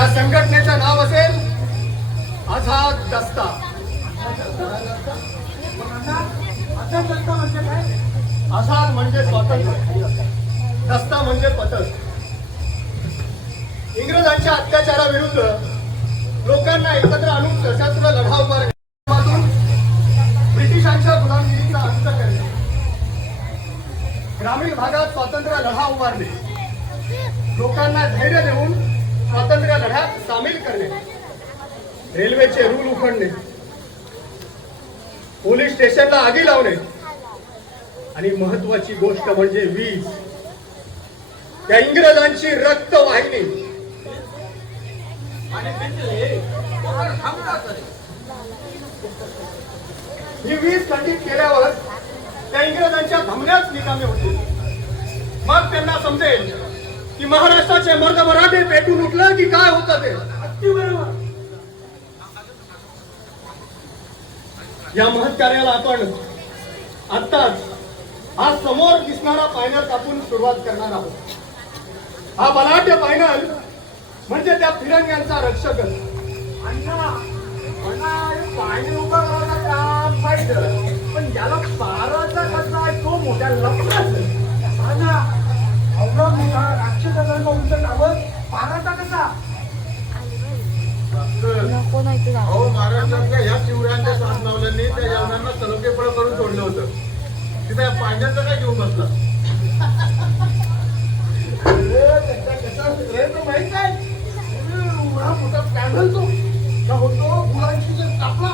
या संघटनेचं नाव असेल आझाद दस्ता. आझाद म्हणजे स्वातंत्र्य, दस्ता म्हणजे पथक. इंग्रजांच्या अत्याचाराविरुद्ध लोकांना एकत्र आणून सशस्त्र लढा उभारण्यातून ब्रिटिशांच्या गुलामगिरीचा अंत करणे, ग्रामीण भागात स्वातंत्र्य लढा उभारणे, लोकांना धैर्य देऊन स्वातंत्र्य लढ्यात सामील करणे, रेल्वेचे रूळ उखडणे, पोलीस स्टेशनला आगी लावणे आणि महत्वाची गोष्ट म्हणजे वीज. त्या इंग्रजांची रक्त वाहिनी ही वीज खंडित केल्यावर त्या इंग्रजांच्या धमन्याच निकामी होतील. मग त्यांना समजेल की महाराष्ट्राचे मर्द मराठे पेटून उठलं की काय होतं ते. अगदी बरोबर. या महत्कार्याला आपण आत्ताच हा समोर दिसणारा पायनल कापून सुरुवात करणार आहोत. हा बलाढ्य पायनल म्हणजे त्या फिरंग्यांचा रक्षक. पाणी उभं करायचं काम पाहिजे, पण ज्याला पाराचा कसा आहे तो मोठ्या लपलाच एवढा मोठा राक्षसांना उचलल्यावर पाराचा कसा. अहो महाराष्ट्रातल्या ह्या शिवरायांच्या शासनावल्यांनी त्या यवनांना सलोखेपळ करून सोडलं होतं. तिथे पाण्याचं काय घेऊन बसला. माहित आहे एवढा मोठा पॅनल तो होतो गुलांची जर कापला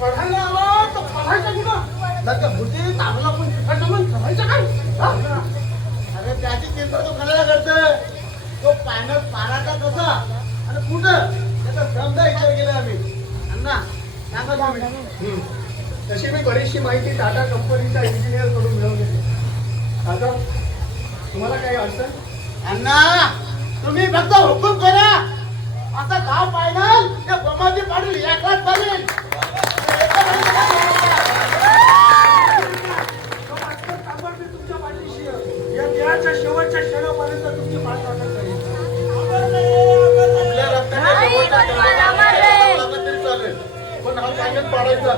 पढायला आला तर पढायचा कुठं भुती चांगला पण शिकायचा पण करायचा काय. अरे त्याची चिंता तो करायला करतोय. तो पॅनल पाराचा कसा आणि कुठं त्याचा समजा विचार केला आम्ही. अण्णा सांगा तुम्ही. तशी मी बरीचशी माहिती टाटा कंपनीच्या इंजिनियर कडून मिळवली. दादा तुम्हाला काही अडचण. अण्णा तुम्ही फक्त हुकूम करा. आता गाव पायनल त्या बमाची पाडील एकलाच पाडील. तुमच्या पाठीशी या देहाच्या शेवटच्या क्षणापर्यंत तुमची पाठराखण करेल. आपल्या रक्ताच्या तरी चालेल, पण हा पाण्यात पाडायचा.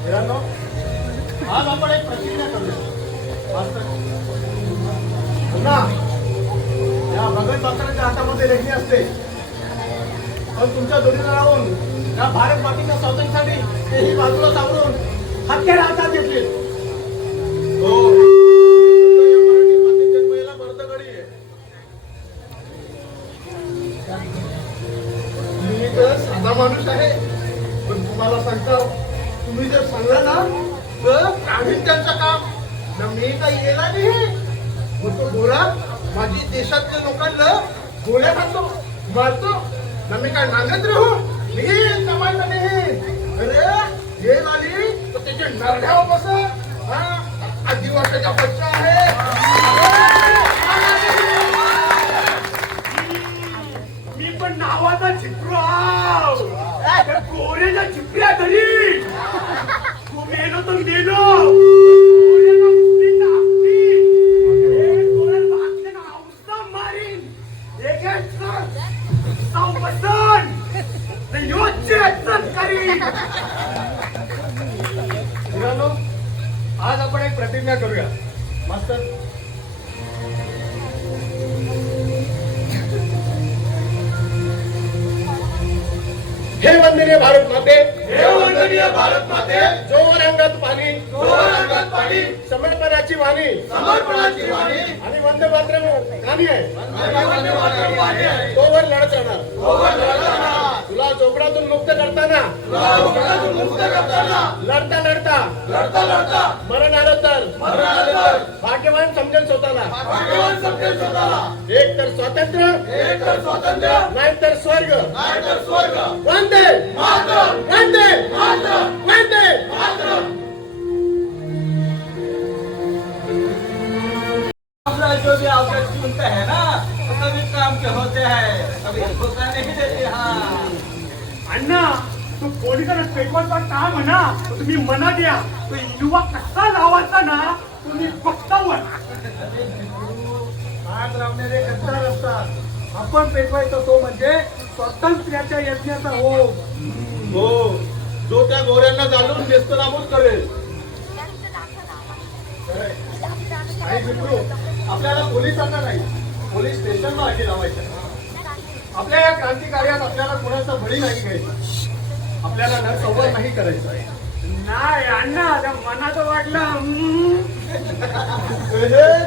मित्रांनो, आज आपण एक प्रतिज्ञा करूया. या भगत मात्राच्या हातामध्ये लेखणी असते, पण तुमच्या जोडीला राहून या भारत मातीच्या स्वातंत्र्यासाठी तेही बाजूला सावरून हत्यार हातात घेतले. हो मराठी मातीत जन्मलेला भरतगडी आहे. मी तर साधा माणूस आहे, पण तुम्हाला सांगतो तुम्ही जर सांगलं ना तर काढीन त्यांचं काम. ना मी काही गेला नाही. मग तो गोरा माझी देशातल्या लोकांना गोळ्या घालतो मारतो. ना मी काय नांगत राहू. मी जमायचं नाही. अरे हे झाली तर त्याच्या नरड्यावर बस. आदिवासाचा बच्चा आहे. मी पण नावाचा चिपरू आहो. गोऱ्याच्या चिपऱ्या घरी तू गेलो तर गेलो. आज आपण एक प्रतिज्ञा करूया. मास्तर हे वंदनीय भारत माते, हे वंदनीय भारत माते, जोवर अंगात पाणी, जोवर अंगात पाणी, समर्पणाची वाणी, समर्पणाची वाणी आणि वंदे मातरम गाणी आहे, वंदे मातरम वाणी आहे, तोवर लढत राहणार. तोवर लढत राहणार. तुला चोपडातून मुक्त करताना, तुला चोपडातून मुक्त करताना, लढता लढता लढता लढता मरण आलं तर भाग्यवान समजेल स्वतःला. भाग्यवान समजेल स्वतःला. एक तर स्वातंत्र्य, एक तर स्वातंत्र्य, नाहीतर स्वर्ग. नाहीतर स्वर्ग. वंदे मातरम, वंदे मातरम, वंदे मातरम. जो भी आवश्यक सुनते हैं ना सभी काम के होते हैं, कभी धोखा नहीं देते. हाँ अण्णा तू पोलिसांना पेटवायचा का म्हणा तुम्ही मना द्या. तो युवा कसा लावायचा ना तुम्ही फक्त म्हणा. आग लावणारे गद्दार असतात. आपण पेटवायचा तो म्हणजे स्वातंत्र्याच्या यज्ञाचा हो, जो त्या गोऱ्यांना जाणून नेस्तनाबूत करेल. आणि मित्रो, आपल्याला पोलिसांना नाही, पोलीस स्टेशनला आधी लावायचं. आपल्या या क्रांतिकार्यात आपल्याला कोणाचा बळी नाही घ्यायचा, आपल्याला न संवाद नाही करायचा. नाही अण्णा, मनात वाटलं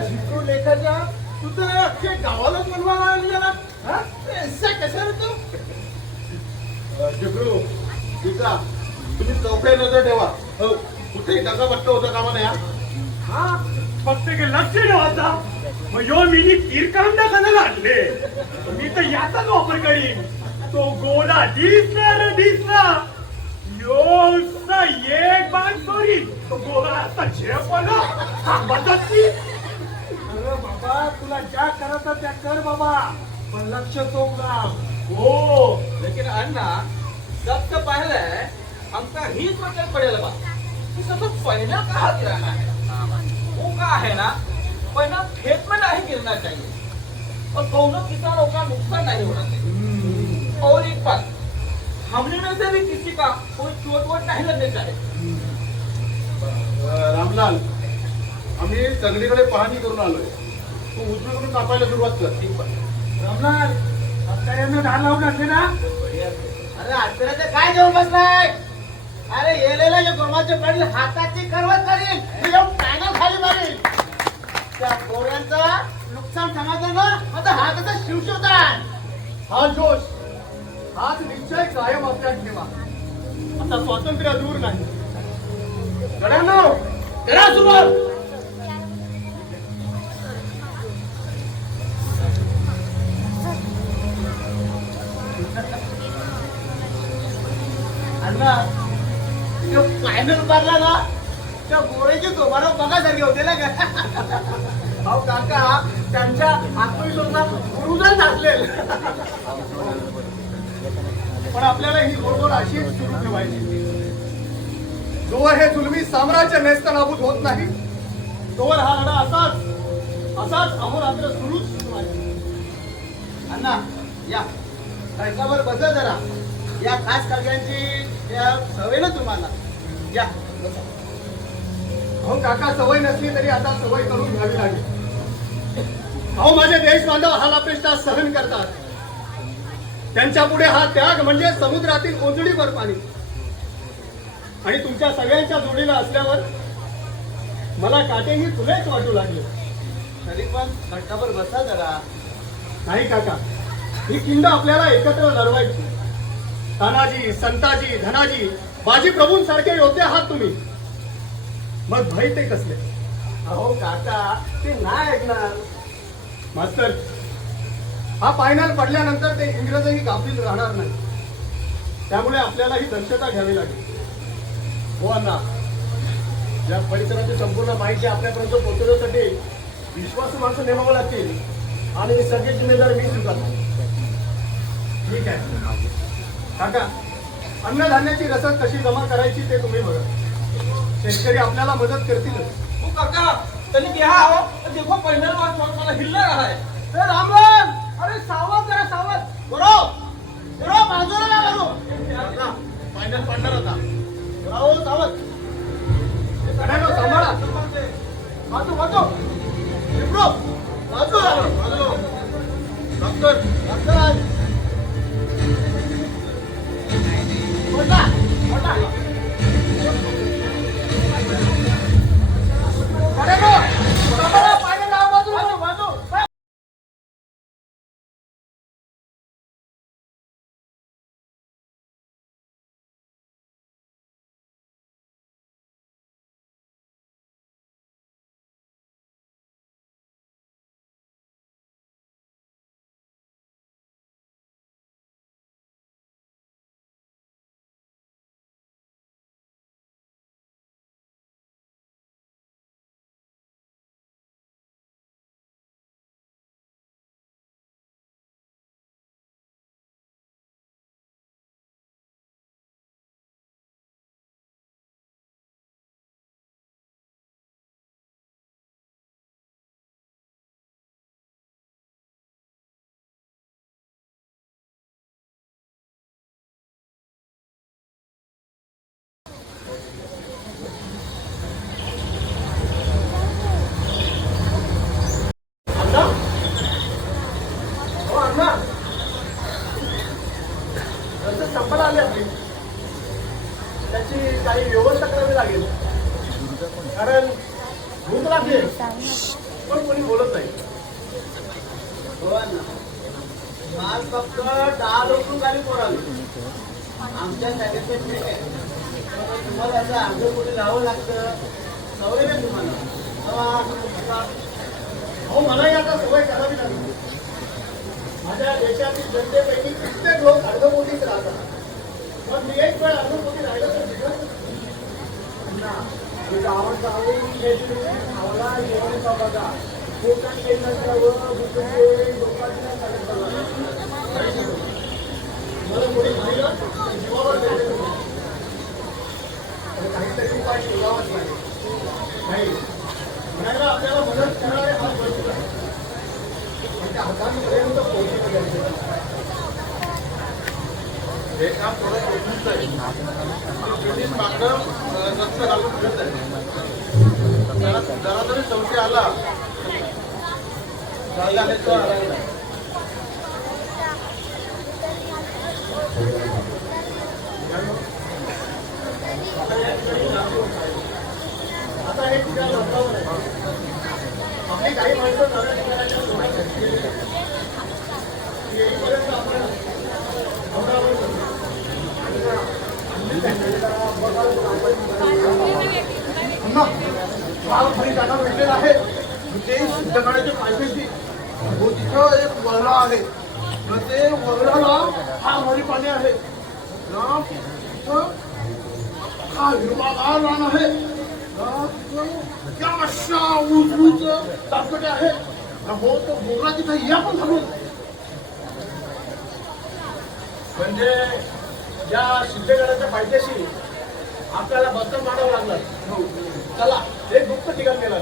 झिकरू लेखाच्या तू तर अख्ख्या गावालाच बनवायला लागला. कशा रे तू झिकरू तुझा तुम्ही चौकड्या नजर ठेवा. हो, कुठेही दगाबट्ट होतं कामा नाही. हा फक्त लक्ष ठेवायचा. मग यो मिनी किरकांडा कसा घातले, मी तर याचाच वापर करीन. तो गोला दिसला योसा एक बाण सोडीन. तो गोला आता झेपला थांबतच नाही. अरे बाबा, तुला ज्या करायचं त्या कर बाबा, पण लक्ष चोख लाव. हो, लेकिन अन्ना सबसे पहले हमका ही सोचना पड़ेगा बा कि सबसे पहला कहाँ गिराना है. वो का है ना, पहला खेत में नहीं गिरना चाहिए और दोनों किसानों का नुकसान नहीं होना चाहिए. और एक बात, हमने में से भी किसी का कोई चोट वोट नहीं लगने चाहिए. रामलाल, आम्ही सगळीकडे पाहणी करून आलोय. तू उजवीकडून कापायला सुरुवात कर. रामलाल, शेतकऱ्यांना धान लावून असले ना. अरे आजपर्यंत काय घेऊन बसलाय? अरे येलेला जो गोमाचे पडले हाताची करवत करील, पॅनल खाली मारील. त्या गोऱ्यांचं नुकसान समाजाचं ना, आता हाताचा शिवशोधन. हा जोश, हाच निश्चय कायम आपल्यात ठेवा. आता स्वातंत्र्य दूर नाही. गड्यांनो, करा सुरुवात. अण्णा, तो पॅनल मारला ना, त्या गोऱ्याची दोबारा बघासारखी होते ना का? अहो काका, त्यांच्या आत्मविश्वासात गुरुजन टाकलेल. पण आपल्याला ही बरोबर अशीच सुरू ठेवायची. जोवर हे जुलमी साम्राज्य नेस्तनाबूत होत नाही, तोवर हा लढा असाच अहोरात्र सुरूच ठेवायचा. अण्णा, या बैठावर बसा जरा. या खास कार्यांची सवय ना तुम्हाला. या बसा. अहो काका, सवय नसली तरी आता सवय करून घ्यावी लागेल. अहो माझे देश बांधव हालापेष्टा सहन करतात. त्यांच्या पुढे हा त्याग म्हणजे समुद्रातील ओंजळीवर पाणी. आणि तुमच्या सगळ्यांच्या जोडीला असल्यावर मला काटेही तुलेच वाटू लागले. तरी पण बैठावर बसा जरा. नाही काका, ही खिंड आपल्याला एकत्र लढवायची. तानाजी, संताजी, धनाजी, बाजी प्रभूंसारखे योद्धे आहात तुम्ही. मग भय ते कसले? अहो काका, ते नाही ऐकणार. मास्तर, हा फायनल पडल्यानंतर ते इंग्रजही गाफील राहणार नाही. त्यामुळे आपल्याला ही दक्षता घ्यावी लागेल. हो अण्णा, या परिसराची संपूर्ण माहिती आपल्यापर्यंत पोहोचवण्यासाठी विश्वासू माणसं नेमावं लागतील आणि सगळी जिम्मेदारी मी स्वीकारतो. ठीक आहे काका, अन्नधान्याची रसद कशी जमा करायची ते तुम्ही बघा. शेतकरी आपल्याला मदत करतीलच. वो काका, तनिक यहाँ आओ. देखो पैनल वाला हिल रहा है. रामराम, अरे सावध जरा सावध. बरो बाजूला करू. फायनल पडणार होता. राहो सावध. गड्यांनो, सांभाळा. बाजू बाजू. विप्रो, बाजू बाजू. डॉक्टर डॉक्टर, मोठा मोठा. अरे आली आपली त्याची काही व्यवस्था करावी लागेल कारण भूक लागली पण कोणी बोलत नाही हो ना. माल फक्त 10 लोक खाली पोराले आमच्या सॅटिस्फाईड ठीक आहे पण तुम्हाला असं आंघोळ कुठे लावं लागतं सवय नाही तुम्हाला हो मलाही आता सवय करावी लागली माझ्या देशातील जनतेपैकी कित्येक लोक अर्धपोटीच राहतात मग मी एक वेळ अर्धपोटी राहिलं तर बिघडत आवडता आवडा जेवणचा बघा कोकण केंद्राच्यावर मला कोणी पाहिलं जीवावर काहीतरी उपाय शोधावाच नाही म्हणायला आपल्याला मदत करणारे हा भरपूर आहे पण त्या हातांपर्यंत पोहोचणं गरजेचं आहे हे काम थोडं कठीणच आहे ब्रिटिश मागणं रक्त घालून फिरत आहे जरा जरी संशय आला आता हे ठिकाण लोकांवर आहे आपली काही माणसं नव्या ठिकाणाच्या सोबत गेलेली आहेत येईपर्यंत आपण खाली जागा भेटलेला आहे ते शुद्ध करण्याचे पाहिजेची हो तिथं एक वळणा आहे तर ते वळणाला हा मरी पाणी आहे ना तिथं हा हिरवागार रान आहे त्या अशा उंच तापटे आहे हो तो बोरा तिथं या पण थांबून म्हणजे या सिद्धगडाच्या पायथ्याशी आपल्याला बदल मारावं लागलं चला एक गुप्त ठिकाण केलं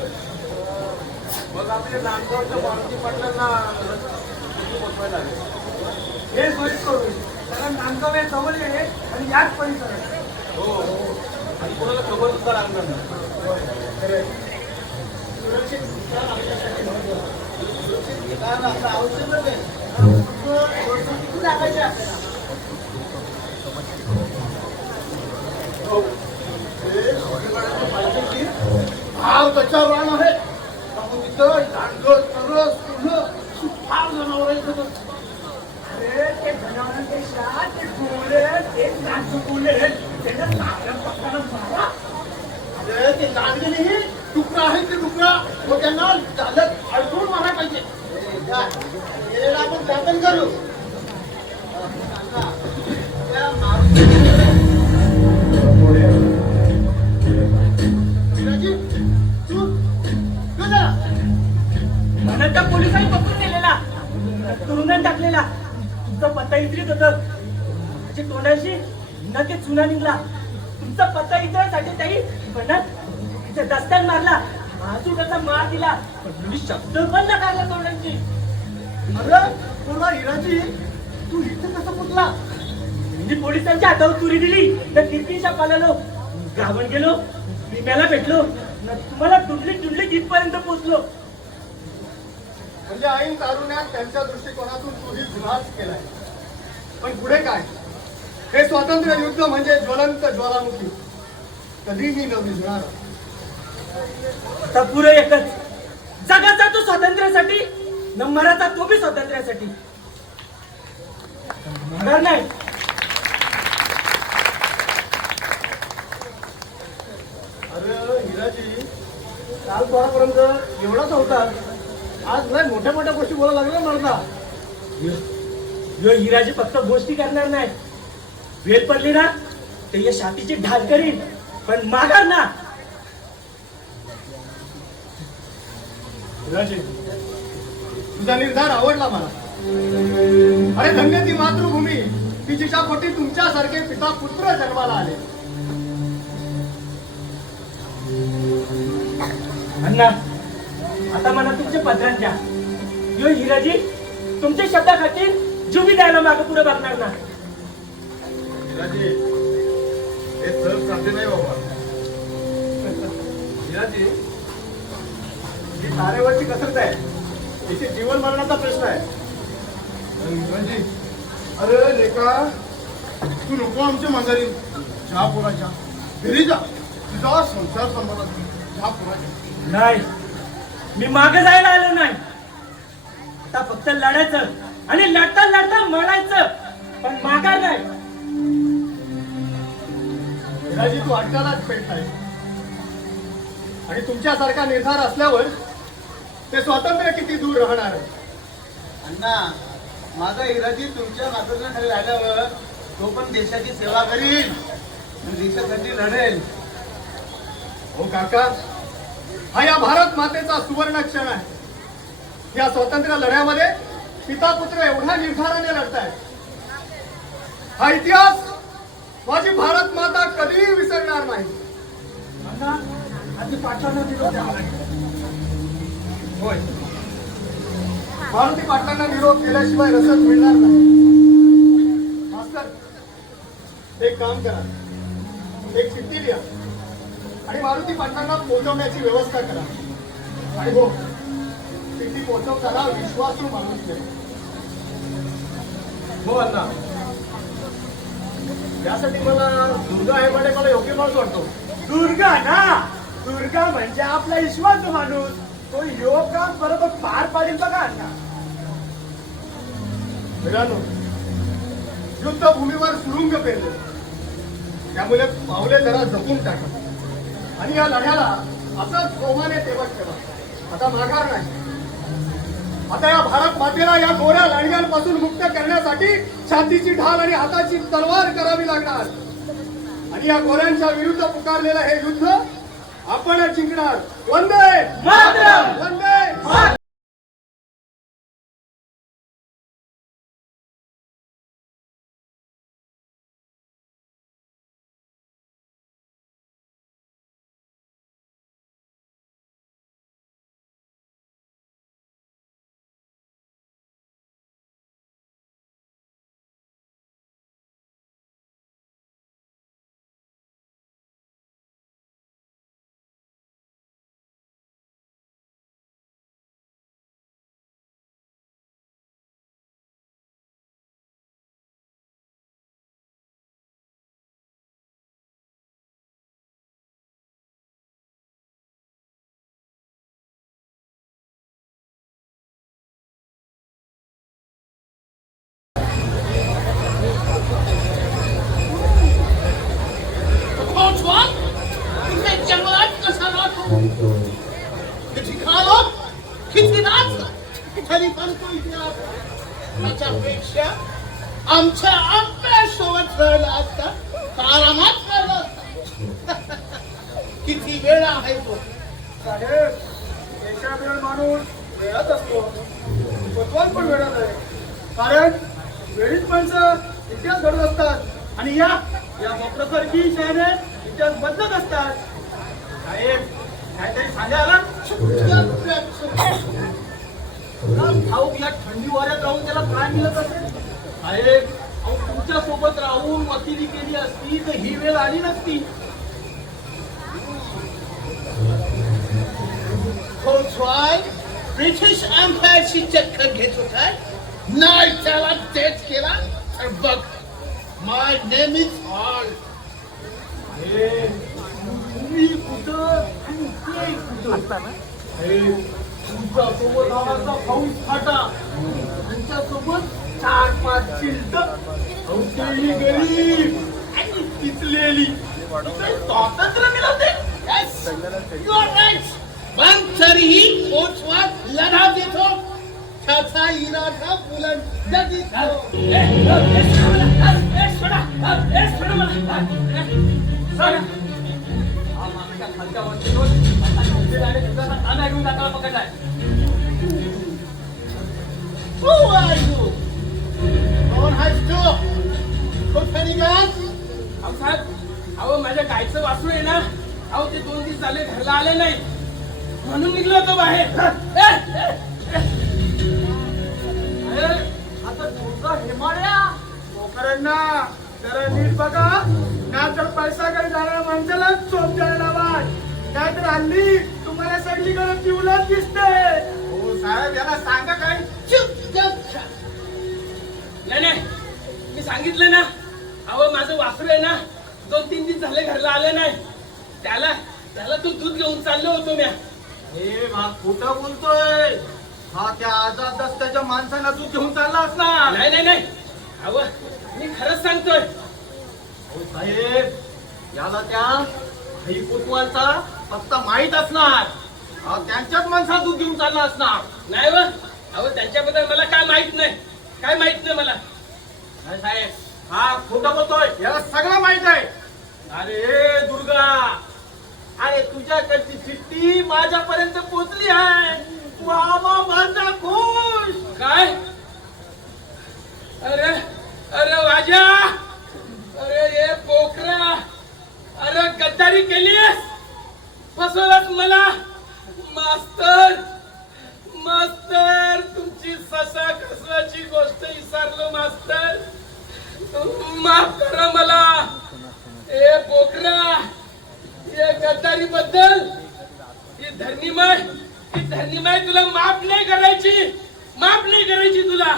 मग आपल्या नागगावच्या मारुती पाटलांना पोचवायला लागेल हे सोयीस्कर होईल कारण नांदगाव या जवळ आहे आणि याच परिसरात हो आणि कोणाला खबर सुद्धा लागणार नाही सुरक्षित ठिकाण आपल्यासाठी महत्त्वाचं सुरक्षित ठिकाण असं आवश्यकच आहे किती टाकायचे आपल्याला फार कच्चा रान आहे तिथं डांगर तरस फुलं फार जनावर आहेत अरे ते जनावरांपेक्षा ते गोले ते नाचुकुले त्याच्या चांगल्या पक्काला मारा अरे ते लागलेली तुकडा आहे ते तुकडा तो त्यांना चालत अडकून मारा पाहिजे गेलेला आपण दाखल करू त्या म्हणत त्या पोलिसांनी पकडून नेलेला तुरुंगात टाकलेला तुमचा पत्ता इतरीत होत म्हणजे तोंडाशी न ते चुना निघला तुमचा पत्ता इतरसाठी त्याही म्हणत दस्तान मारला माजुकाचा मार दिला पण तुम्ही शब्द पण न काढला तोंडांची अरे तुला हिराजी तू इथे कसा पोचला मी पोलिसांच्या हातावर तुरी दिली तर कीर्तीच्या पालालो गावन गेलो भीम्याला भेटलो तुम्हाला टुडली जिथपर्यंत पोचलो म्हणजे ऐन तारुण्यात त्यांच्या दृष्टिकोनातून तूही जुनाच केलाय पण पुढे काय हे स्वातंत्र्य युद्ध म्हणजे ज्वलंत ज्वालामुखी कधीही न विझणार आता पुरं एकच जगाचा तो स्वातंत्र्यासाठी न मराचा तो बी स्वातंत्र्यासाठी मरणार नाही अरे हिराजी काल पोरापर्यंत एवढाच होता आज नाही मोठ्या मोठ्या गोष्टी बोलायला लागल्या मरदा यो हिराजी फक्त गोष्टी करणार नाही वेळ पडली ना ते या छातीची ढाल करीन पण माघार ना हिराजी तुझा निर्धार आवडला मला अरे धन्य ती मातृभूमी की जिच्या पोटी तुमच्यासारखे पिता पुत्र जन्माला आले अण्णा आता मला तुमच्या पत्रांच्या यो हिराजी तुमच्या शब्दाखातीर जीवी द्यायला मागे पुढे बघणार ना हिराजी हे सहज साध्य नाही बाबा हिराजी ही तारेवरची कसरत आहे इथे जीवन मरणाचा प्रश्न आहे हिराजी अरे लेका तू नको आमच्या माघारी जा पोराच्या घरी जा तुझा संसार सांभाळा जा पोराच्या. नाही, मी मागे जायला आलो नाही. आता फक्त लढायचं आणि लढता लढता मरायचं, पण माघार नाही. विराजी तू अड्डालाच पेटलाय आणि तुमच्यासारखा निर्धार असल्यावर ते स्वातंत्र्य किती दूर राहणार आहे. अण्णा, माझा हिराजी तुमच्या मार्गदर्शनाखाली राहिल्यावर तो पण देशाची सेवा करील आणि देशासाठी लढेल. हो काका, हा या भारत मातेचा सुवर्ण क्षण आहे. या स्वातंत्र्य लढ्यामध्ये पिता पुत्र एवढ्या निर्धाराने लढतायत. हा इतिहास माझी भारत माता कधीही विसरणार नाही. आधी पाठवणं दिलं होतं आम्हाला. होय, मारुती पाटलांना निरोप केल्याशिवाय रसद मिळणार नाही. मास्तर, एक काम करा, एक चिठ्ठी लिहा आणि मारुती पाटलांना पोहोचवण्याची व्यवस्था करा. आणि हो, चिठ्ठी पोहोचवताना विश्वासू माणूस द्या. हो अण्णा, यासाठी मला दुर्गा हेमाडे मला योग्य माणूस वाटतो. दुर्गा ना, दुर्गा म्हणजे आपला विश्वासू माणूस. तो योग काम बरोबर पार पाडेल बघा अण्णा. मित्रांनो, युद्धभूमीवर सुरुंग पेरले, त्यामुळे पावले जरा जपून टाका आणि या लढ्याला असंच जोमाने तेवत ठेवा. आता माघार नाही. आता या भारत मातेला या गोऱ्या लांडग्यांपासून मुक्त करण्यासाठी छातीची ढाल आणि हाताची तलवार करावी लागणार. आणि या गोऱ्यांच्या विरुद्ध पुकारलेलं हे युद्ध आपण जिंकणार. वंदे मातरम! वंदे मातरम! त्याच्यापेक्षा आमच्या अभ्यासोबत राहिला असता आरामात राहिला असता. किती वेळ आहे तो साहेब, एका वेळ माणूस वेळात असतो, बसवाल पण वेळात आहे. कारण वेळीच माणसं इतिहास घडत असतात आणि या वक्रसारखी शहरे इतिहास बदलत असतात. साहेब, काहीतरी सांगायला ठाऊक या थंडी वाऱ्यात राहून त्याला काय मिळत असेल. साहेब, तुमच्या सोबत राहून वकिली केली असती तर ही वेळ आली नसती. कोचवाय ब्रिटिश एम्पायरची चक्कर घेत होता. नाही त्याला तेच केला तर बघ, माय नेम इज हॉल. तुम्ही कुठं आणि ते कुठं? तुमच्या सोबत आवाचा पाऊस फाटा, त्यांच्यासोबत 4-5 चिलट, अवतेली गरीब आणि पिचलेली. स्वातंत्र्य मिळवते. Yes, you are right. पण तरीही कोचवा लढा देतो. त्याचा इरादा बुलंद दिसतो. Who are you? कोण आहेस तू? कुठे निघालास? अहो माझ्या गायचं वासरू आहे ना, अहो ते 2 दिवस झाले घरला आले नाही म्हणून निघलो होतो बाहेर. आता तुमचा हिमालया लोकांना जरा नीट बघा. नाहीतर पैसा काही जाणाऱ्या माणसाला चोप द्यायला लावा. नाहीतर हल्ली तुम्हाला सगळीकडे पिवलंच दिसते. हो साहेब, याला सांगा काय. चुप चुप. नाही, मी सांगितलं ना, वासरू आहे ना 2-3 दिवस झाले घरला आले नाही त्याला त्याला तू दूध घेऊन चाललो होतो म्या. हे मा खोटं बोलतोय. हा त्या आजाद दस्त्याच्या माणसाला तू घेऊन चालला असणार. नाही नाही नाही अहो मी खरंच सांगतोय. हो साहेब याला त्या भाई कोतवालचा पत्ता माहित असणार. हा त्यांच्याच माणसाला तू घेऊन चालला असणार. नाही व अहो त्यांच्याबद्दल मला काय माहित नाही मला. नाही साहेब हा खोटं बोलतोय. याला सगळं माहित आहे. अरे दुर्गा अरे तुझ्याकडची चिठ्ठी माझ्यापर्यंत पोहोचली आहे. बाबा माझा खुश. काय अरे अरे वाजा अरे ये पोखरा अरे गद्दारी केलीस फसवलंस मला. मास्तर मास्तर तुमची ससा खसवाची गोष्ट विसरलो मास्तर. माफ करा मला. ए पोखरा या गद्दारी बद्दल ही धरणीमाय तुला माफ नाही करायची तुला.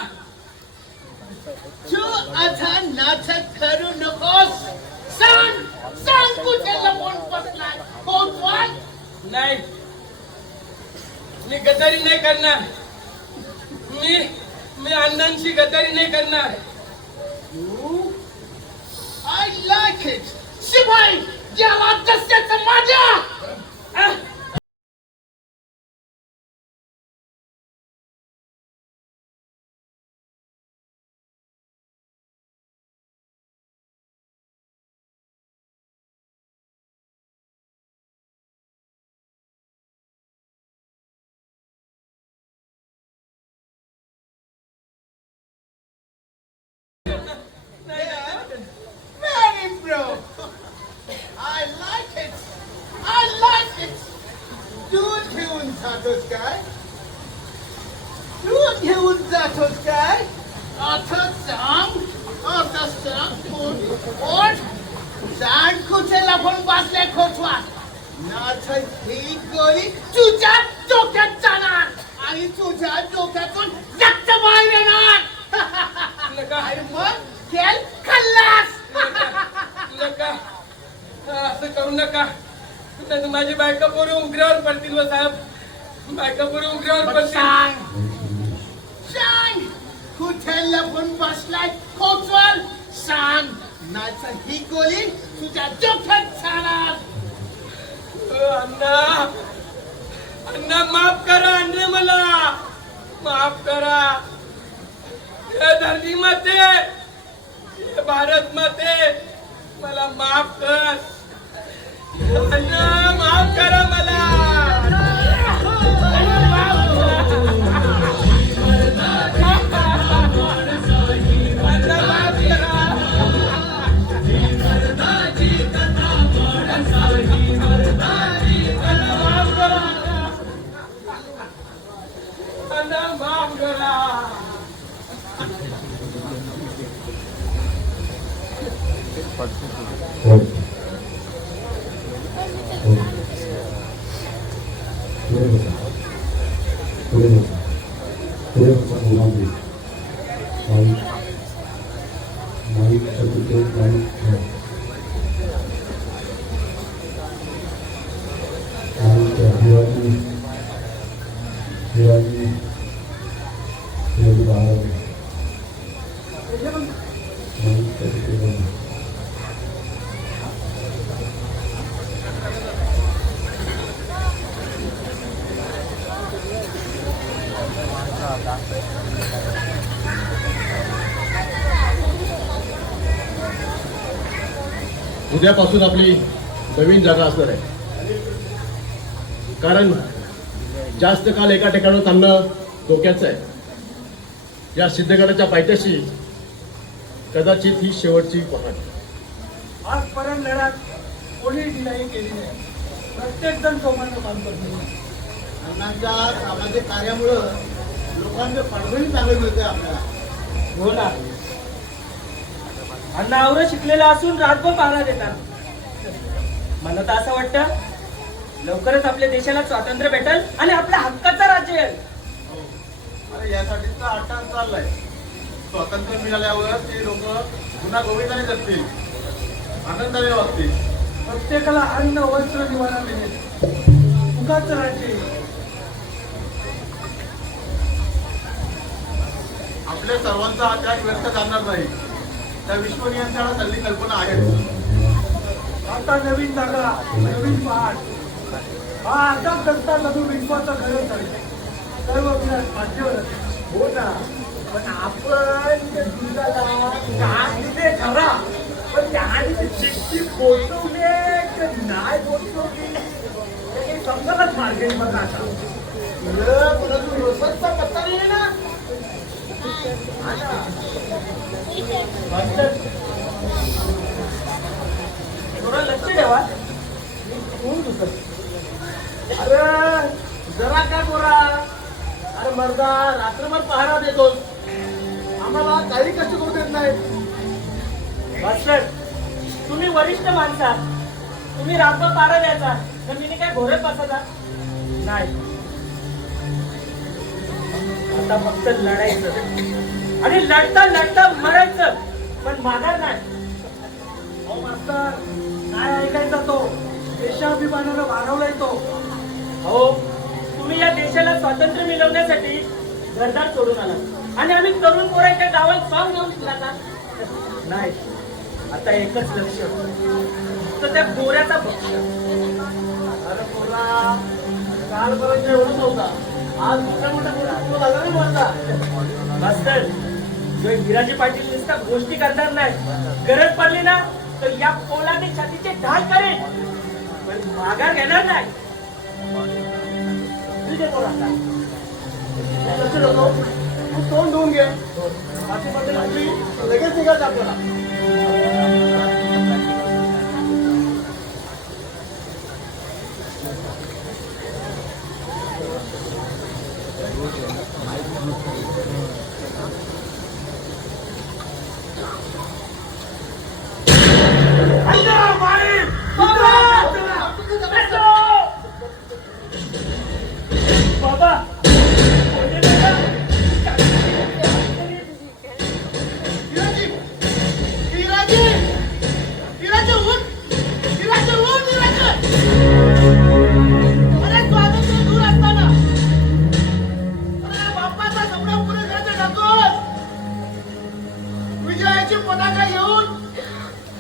तू आता नाटक करू नकोस. सांग कुठे लपून बसलाय कोतवाल. नाही मी गद्दारी नाही करणार. मी अण्णांशी गद्दारी नाही करणार. I like it. शिपाई ज्याला दस्त्याचं माझ्या आह! Very bro. I like it. I like it. दूध घेऊन जातोस काय? दूध घेऊन जातोस काय? आता सांग कोण सांग कुठे लपून बसले कोतवाल. नाटक ही गोळी तुझ्या डोक्यात जाणार आणि तुझ्या डोक्यातून रक्त बाहेर येणार. नका आणि मग खेळ खल्लास. नका असं करू नका. नाही तर माझी बायका पोरं उघड्यावर पडतील व साहेब. बायका पोरं उघड्यावर पडतील. सांग कुठे लपून बसलाय कोतवाल. सांग नाहीतर ही गोळी तुझ्या डोक्यात जाणार. अण्णा माफ करा. अण्णा मला माफ करा. हे धरणी मध्ये भारत मध्ये मला माफ कर. अण्णा माफ करा मला. माफ करा. उद्यापासून आपली नवीन जागा असणार आहे. कारण जास्त काल एका ठिकाणी थांबणं धोक्याचं आहे. या सिद्धगडाच्या पायथ्याशी कदाचित ही शेवटची पहाट. आजपर्यंत लढ्यात कोणी दिलाई केली नाही. प्रत्येक जण सोमानं काम करतो. अण्णांच्या सामाजिक कार्यामुळं लोकांचे पडवणी चांगले मिळते आपल्याला. हो ना. अण्णा आवरं शिकलेला असून रातभर पहारा देतात. मला तर असं वाटतं लवकरच आपल्या देशाला स्वातंत्र्य भेटेल आणि आपल्या हक्काचं राज्य येईल. अरे यासाठीचा अट्टास चाललाय. स्वातंत्र्य मिळाल्यावर ते लोक पुन्हा गोविंदाने जगतील. आनंदाने वागतील. प्रत्येकाला अन्न वस्त्र निवारा मिळेल. सुखाचं राज्य. आपल्या सर्वांचा हा त्याग व्यर्थ जाणार नाही. त्या विश्वनियंत्रणा चालली कल्पना आहे. आता नवीन जागा, नवीन पहाड. हा आताच दत्ता नदू विश्वाचा खरं चालते. सर्व विनाश माझ्यावर. हो ना, पण आपण त्या दुधाला काय दिले खरा, पण त्याने चिठ्ठी पोचवले की नाही पोचवली हे काही समजायलाच मार्ग नाही बघा आता. तुला तू रोजचा पत्ता नाही ना. हा ना. थोडं लक्ष ठेवा. कोण दुसरं? अरे जरा काय बोरा. अरे मर्दा, रात्रभर पहारा देतोस, आम्हाला काही कष्ट करू देत नाही. मास्टर, तुम्ही वरिष्ठ माणसा, तुम्ही रात्र पारा द्यायचा तर मी काय घोरत बसायचा नाही. आता फक्त लढायचं आणि लढता लढता मरायचं, पण मागार नाही. अहो मास्तर, काय ऐकायचा तो देशाभिमानानं वाढवलाय तो. हो, तुम्ही या देशाला स्वातंत्र्य मिळवण्यासाठी घरदार सोडून आला आणि आम्ही तरुण पोरांच्या गावात सॉंग घेऊन शिकला नाही. आता एकच लक्ष, तर त्या गोऱ्याचा पक्ष. अरे बोला, कालपर्यंत एवढंच नव्हता, आज मोठ्या मोठ्या गोष्टी झाला नाही बोलता. मास्तर, जर विराजी पाटील नुसता गोष्टी करणार नाही, गरज पडली ना तर या पोलादी छातीचे ढाल करेल, पण माघार घेणार नाही. ठीक आहे बोला. लक्ष नको, तू तोंड धुवून घे. बाकी मध्ये आपली लगेच निघायचं आपल्याला. बाबा, विजयाची पताका घेऊन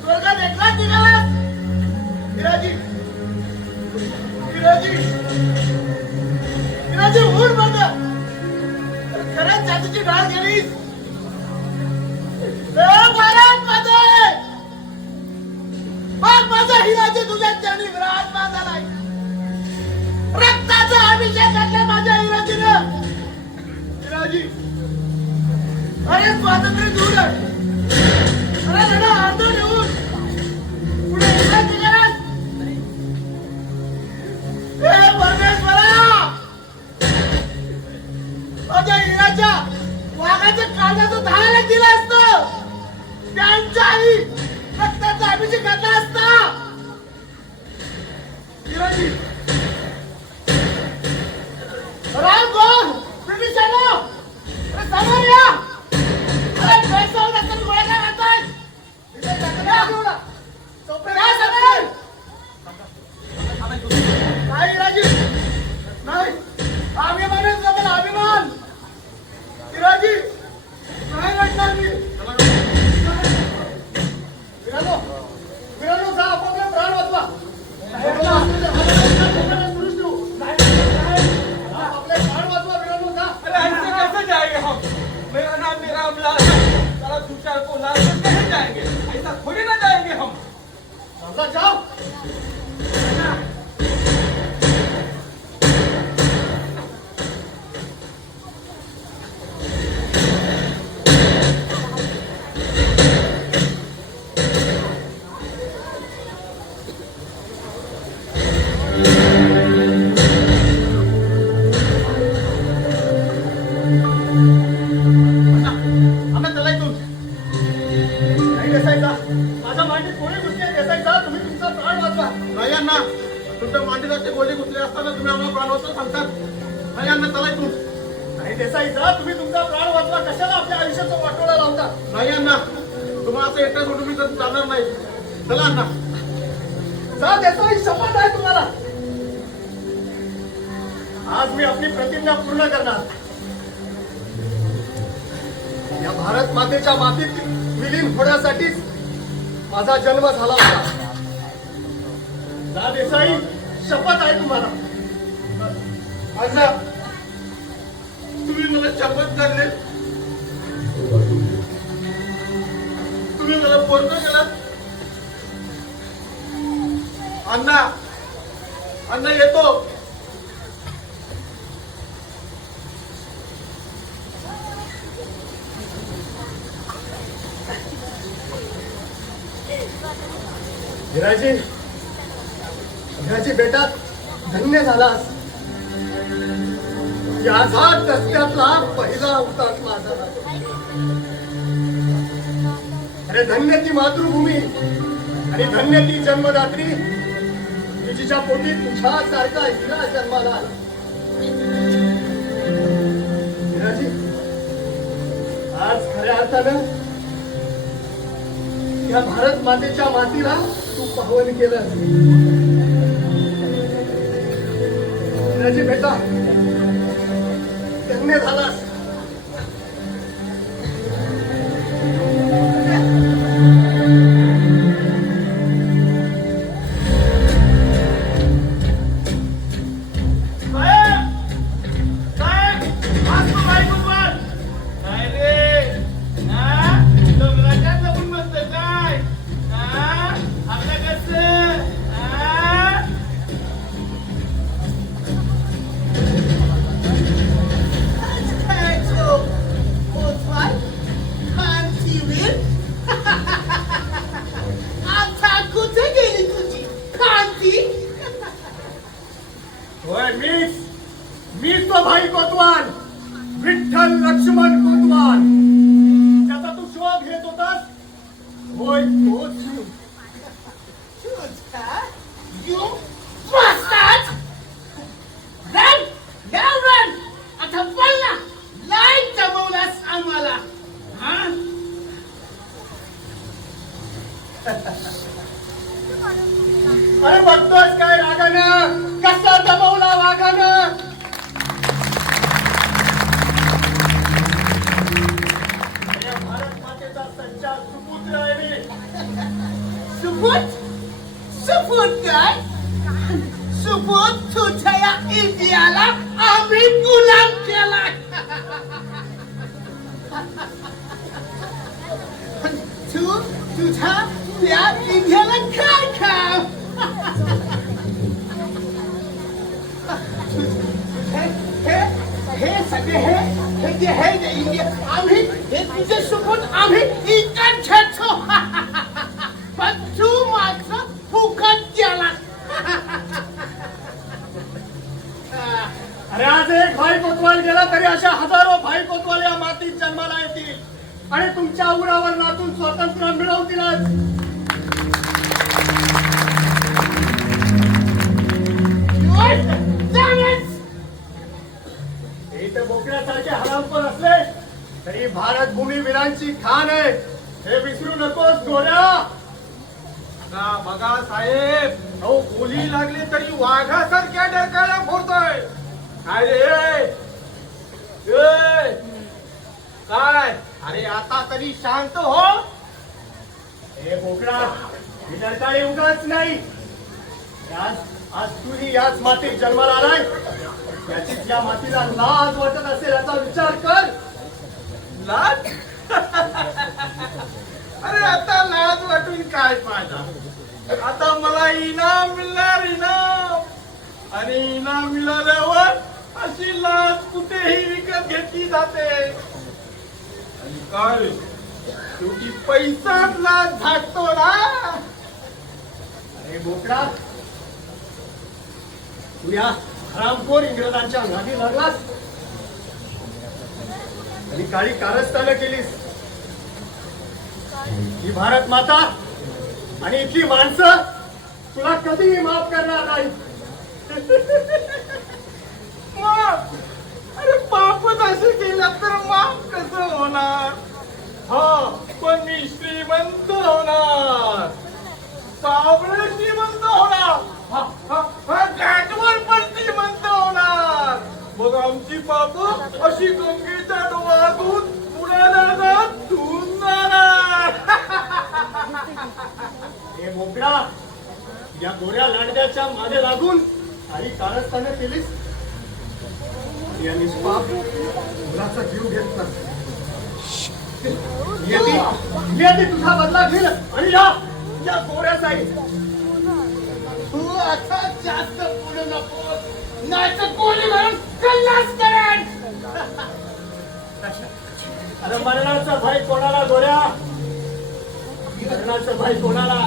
स्वर्गात एकलाच निघाला. विराजी, विराजी, विराजी, उठ बघ. खरंच छातीची ढाल गेलीस. महाराज माझे बघ, माझा हिराजी तुझ्या चरणी विराजमान झालाय. रक्ताचा अभिषेक घातला माझ्या हिराजीनं. हिराजी, अरे स्वातंत्र्य दूर आहे. अरे लढा अर्ध नेऊन पुढे एकलाच निघालास. हे परमेश्वरा, माझ्या हिराच्या वाघाच्या काळजाचं धाराला दिलं असतं, त्यांच्याही रक्ताचा अभिषेक घातला असता. हिराजी, राम कोण ब्रिटिशांनो, अरे समोर या. अरे पैसा होता तर गोळ्या काय घालताय? काय समोर? नाही हिराजी, नाही. अभिमानच जमेल, अभिमान. हिराजी, नाही लढणार मी. विरानो, विरानो, जा आपापले प्राण वाचवा. सुरूच ठेवू. आपले प्राण वाचवा विरानो, जा. अरे ऐसे कैसे जाएंगे हम? मेरा नाम मेरा अमलाल है, साला दो चार को लाल कर कैसे जाएंगे? ऐसा थोड़ी ना जाएंगे हम. समजा जाओ. आम्ही चला इथून. नाही देसाईचा, माझ्या मांडीत कोणी घुसली आहे देसाईचा, तुम्ही तुमचा प्राण वाचवा. नाही अण्णा, तुमच्या मांडीला गोळे घुसले असताना तुम्ही आम्हाला प्राणवाचन सांगतात. नाही अण्णा, चला इथून. नाही देसाईचा, तुम्ही तुमचा प्राण वाचवा. कशाला आपल्या आयुष्याचा वाटोळा लावता? नाही अण्णा, तुम्हाला असं एकटं सोडून मी तर जाणार नाही. चला ना, जा देतो, ही शपथ आहे तुम्हाला. आज मी आपली प्रतिज्ञा पूर्ण करणार. या भारत मातेच्या मातीत विलीन होण्यासाठीच माझा जन्म झाला होता. जा देसाई, शपथ आहे तुम्हाला. अण्णा, तुम्ही मला शपथ धरले, तुम्ही मला पोरग केलात. अण्णा, अण्णा येतो. हिराजी, हिराजी बेटा, धन्य झालास. याचा रस्त्यातला पहिला हुतात्मा झाला. अरे धन्य ती मातृभूमी आणि धन्य ती जन्मदात्री, तिच्या पोटी तुझ्यासारखा हिरा जन्माला आला. हिराजी, आज खऱ्या अर्थानं या भारत मातेच्या मातीला तू पावन केलं. हिराजी बेटा, धन्य झालास. मीच तो भाई कोतवाल, विठ्ठल लक्ष्मण कोतवाल, त्याचा तू शोध घेत होतास. होय, तोच. You bastard! Run! Now run! आता बोल ना, लाईन जमवलास आम्हाला. हा? अरे बघतोस काय रागानं, कसा दमवला वागानं. भारत मातेचा संचार सुपुत्र आहे मी. सुपूत? सुपूत काय? सुपूत तुझ्या या इंडियाला आम्ही गुलाम केला. तू तुझ्या या इंडियाला काय काम? हे सगळे हे जे हे जे इंडिया आम्ही हे तुझे सुपूत आम्ही इकडे ठेवतो. पण तू मात्र फुकट गेला. अरे आज एक भाई कोतवाल गेला तरी अशा हजारो भाई कोतवाल या मातीत जन्माला येतील आणि तुमच्या उरावर नातून स्वातंत्र्य मिळवतीलच. इथे बोकड्यासारखे हरामखोर असले तरी भारत भूमी वीरांची खाण आहे, हे विसरू नकोस गोऱ्या. बघा साहेब, अहो गोली लागली तरी वाघासारख्या डरकाळ्या फोडतोय. काय रे काय? अरे आता तरी शांत हो. हे बोकडा, ही डरकाळी उगाच नाही. आज तूही याच मातीत जन्माला आलाय. याचीच या मातीला लाज वाटत असेल याचा विचार कर. लाज? अरे आता लाज वाटून काय फायदा? आता मला इनाम मिळणार, इनाम. आणि इनाम मिळाल्यावर अशी लाज कुठेही विकत घेतली जाते. आणि काय शेवटी पैसाच लाज झाकतो ना. अरे बोकडा, तू या हरामखोर इंग्रजांच्या नादी लागलास आणि काळी कारस्थानं केलीस. ही भारत माता आणि इथली माणसं तुला कधीही माफ करणार नाही. माफ? अरे पापच असे केलं तर माफ कसं होणार? हा, पण मी श्रीमंत होणार. अशी गंगेच्या डोळ्यातून मुलाला धुणार. हे मोकळा या गोऱ्या लांडग्याच्या मागे लागून काही कारस्थाने केलीस. या निष्पाप मुलाचा जीव घेत नाही. मी आधी तुझा बदला घेईल आणि या गोऱ्याचा तू आता जास्त बोलू नकोस, नाही तर गोळी मारून खल्लास करेन. अरे मरणाचा भय कोणाला गोऱ्या, मरणाचा भय कोणाला.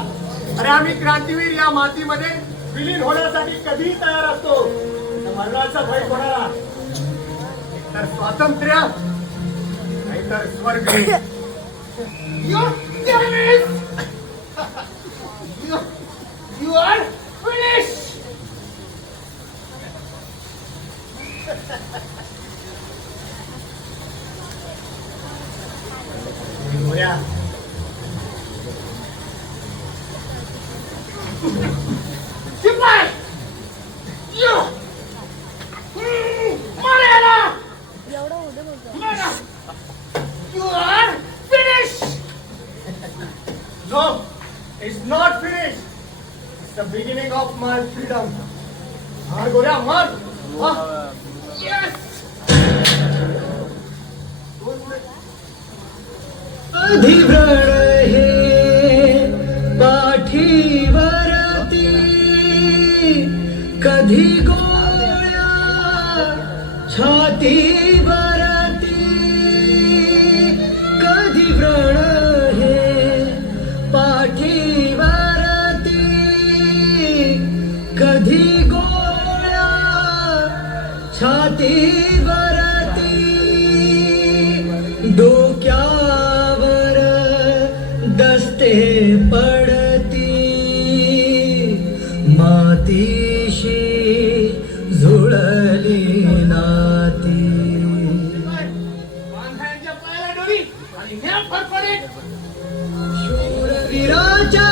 अरे आम्ही क्रांतीवीर या मातीमध्ये विलीन होण्यासाठी कधीही तयार असतो. मरणाचा भय कोणाला. तर स्वातंत्र्य नाहीतर स्वर्ग. You damn it! You are finished! गोऱ्या Goodbye! You! Mariana! Mariana! You are finished! No, it's not finished. It's the beginning of my freedom. मार गोऱ्या मार. Yes! अधिव्रण हे पाठीवरती कधी गोळ्या छातीवरती कधी व्रण हे पाठीवरती कधी गोळ्या छातीवरती डोक्यावर दस्ते पडती मातीशी झुळली नाती बांधायच्या पायाला दोरी आणि ह्या फरफरीत शूरवीराच्या